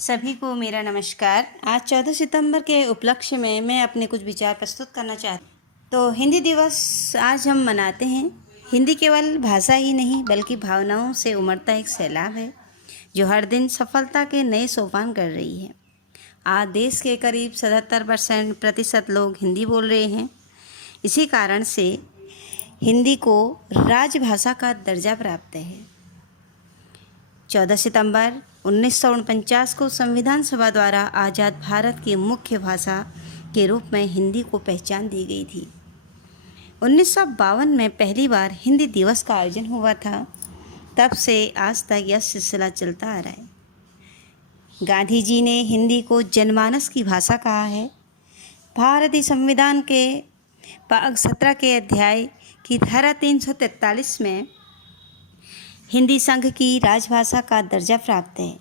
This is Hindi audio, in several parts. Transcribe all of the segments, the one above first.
सभी को मेरा नमस्कार। आज 14 सितंबर के उपलक्ष्य में मैं अपने कुछ विचार प्रस्तुत करना चाहती हूँ। तो हिंदी दिवस आज हम मनाते हैं। हिंदी केवल भाषा ही नहीं बल्कि भावनाओं से उमड़ता एक सैलाब है जो हर दिन सफलता के नए सोपान कर रही है। आज देश के करीब 77% लोग हिंदी बोल रहे हैं। इसी कारण से हिंदी को राजभाषा का दर्जा प्राप्त है। 14 सितंबर 1949 को संविधान सभा द्वारा आज़ाद भारत की मुख्य भाषा के रूप में हिंदी को पहचान दी गई थी। 1952 में पहली बार हिंदी दिवस का आयोजन हुआ था। तब से आज तक यह सिलसिला चलता आ रहा है। गांधी जी ने हिंदी को जनमानस की भाषा कहा है। भारतीय संविधान के भाग 17 के अध्याय की धारा 343 में हिंदी संघ की राजभाषा का दर्जा प्राप्त है।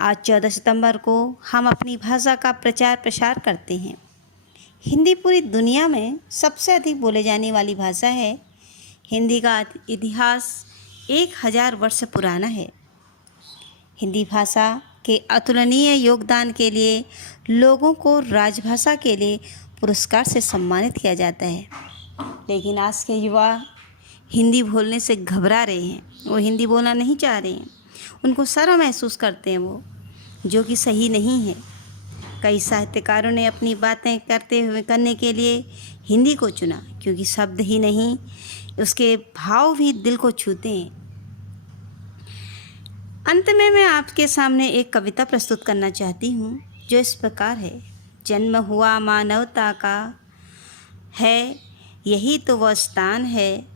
आज 14 सितंबर को हम अपनी भाषा का प्रचार प्रसार करते हैं। हिंदी पूरी दुनिया में सबसे अधिक बोले जाने वाली भाषा है। हिंदी का इतिहास 1000 वर्ष पुराना है। हिंदी भाषा के अतुलनीय योगदान के लिए लोगों को राजभाषा के लिए पुरस्कार से सम्मानित किया जाता है। लेकिन आज के युवा हिंदी बोलने से घबरा रहे हैं। वो हिंदी बोलना नहीं चाह रहे हैं। उनको शर्म महसूस करते हैं वो, जो कि सही नहीं है। कई साहित्यकारों ने अपनी बातें करने के लिए हिंदी को चुना, क्योंकि शब्द ही नहीं उसके भाव भी दिल को छूते हैं। अंत में मैं आपके सामने एक कविता प्रस्तुत करना चाहती हूँ जो इस प्रकार है। जन्म हुआ मानवता का है, यही तो वह स्थान है,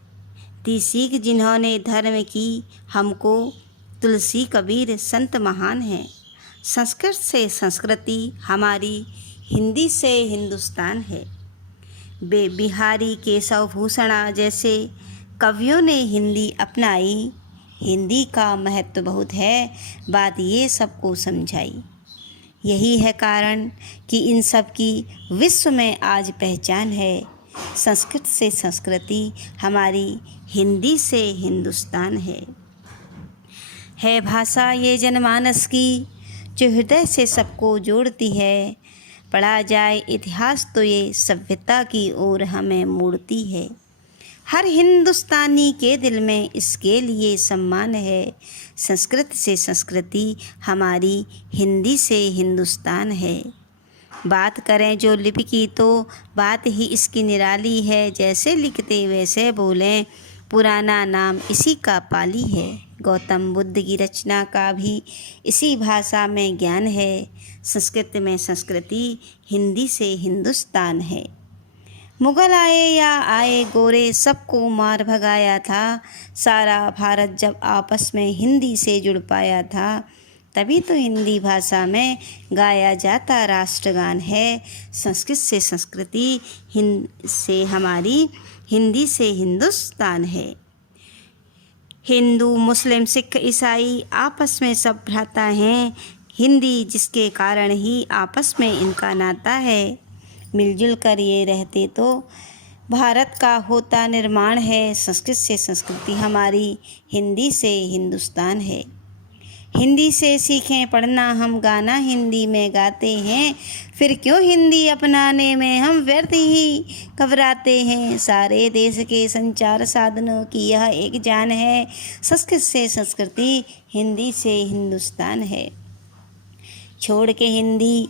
ती सीख जिन्होंने धर्म की, हमको तुलसी कबीर संत महान है। संस्कृत से संस्कृति हमारी, हिंदी से हिंदुस्तान है। बिहारी केशव भूषणा जैसे कवियों ने हिंदी अपनाई, हिंदी का महत्व बहुत है, बात ये सबको समझाई। यही है कारण कि इन सब की विश्व में आज पहचान है। संस्कृत से संस्कृति हमारी, हिंदी से हिंदुस्तान है भाषा ये जनमानस की, जो हृदय से सबको जोड़ती है। पढ़ा जाए इतिहास तो ये सभ्यता की ओर हमें मोड़ती है। हर हिंदुस्तानी के दिल में इसके लिए सम्मान है। संस्कृत से संस्कृति हमारी, हिंदी से हिंदुस्तान है। बात करें जो लिपि की तो बात ही इसकी निराली है। जैसे लिखते वैसे बोलें, पुराना नाम इसी का पाली है। गौतम बुद्ध की रचना का भी इसी भाषा में ज्ञान है। संस्कृत में संस्कृति, हिंदी से हिंदुस्तान है। मुग़ल आए या आए गोरे, सबको मार भगाया था। सारा भारत जब आपस में हिंदी से जुड़ पाया था, तभी तो हिंदी भाषा में गाया जाता राष्ट्रगान है। संस्कृत से संस्कृति से हमारी, हिंदी से हिंदुस्तान है। हिंदू मुस्लिम सिख ईसाई आपस में सब भ्राता हैं। हिंदी जिसके कारण ही आपस में इनका नाता है। मिलजुल कर ये रहते तो भारत का होता निर्माण है। संस्कृत से संस्कृति हमारी, हिंदी से हिंदुस्तान है। हिंदी से सीखें पढ़ना हम, गाना हिंदी में गाते हैं। फिर क्यों हिंदी अपनाने में हम व्यर्थ ही घबराते हैं। सारे देश के संचार साधनों की यह एक जान है। संस्कृत से संस्कृति, हिंदी से हिंदुस्तान है। छोड़ के हिंदी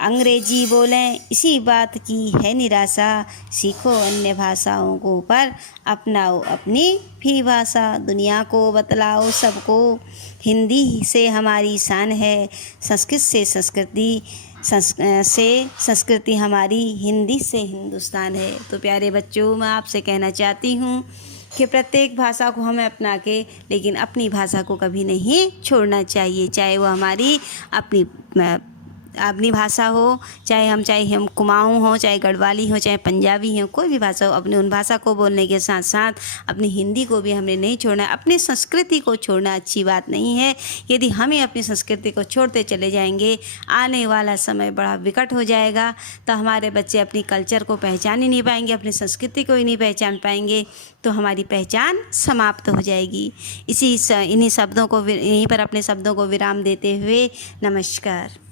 अंग्रेजी बोलें, इसी बात की है निराशा। सीखो अन्य भाषाओं को पर अपनाओ अपनी भी भाषा। दुनिया को बतलाओ सबको, हिंदी से हमारी शान है। संस्कृत से संस्कृति संस्कृति हमारी, हिंदी से हिंदुस्तान है। तो प्यारे बच्चों, मैं आपसे कहना चाहती हूँ कि प्रत्येक भाषा को हमें अपना के, लेकिन अपनी भाषा को कभी नहीं छोड़ना चाहिए, चाहे वो हमारी अपनी अपनी भाषा हो, चाहे हम कुमाऊँ हो, चाहे गढ़वाली हो, चाहे पंजाबी हो, कोई भी भाषा हो, अपने उन भाषा को बोलने के साथ साथ अपनी हिंदी को भी हमने नहीं छोड़ना है। अपनी संस्कृति को छोड़ना अच्छी बात नहीं है। यदि हम ही अपनी संस्कृति को छोड़ते चले जाएंगे, आने वाला समय बड़ा विकट हो जाएगा। तो हमारे बच्चे अपनी कल्चर को पहचान ही नहीं पाएंगे, अपनी संस्कृति को ही नहीं पहचान पाएंगे, तो हमारी पहचान समाप्त हो जाएगी। यहीं पर अपने शब्दों को विराम देते हुए नमस्कार।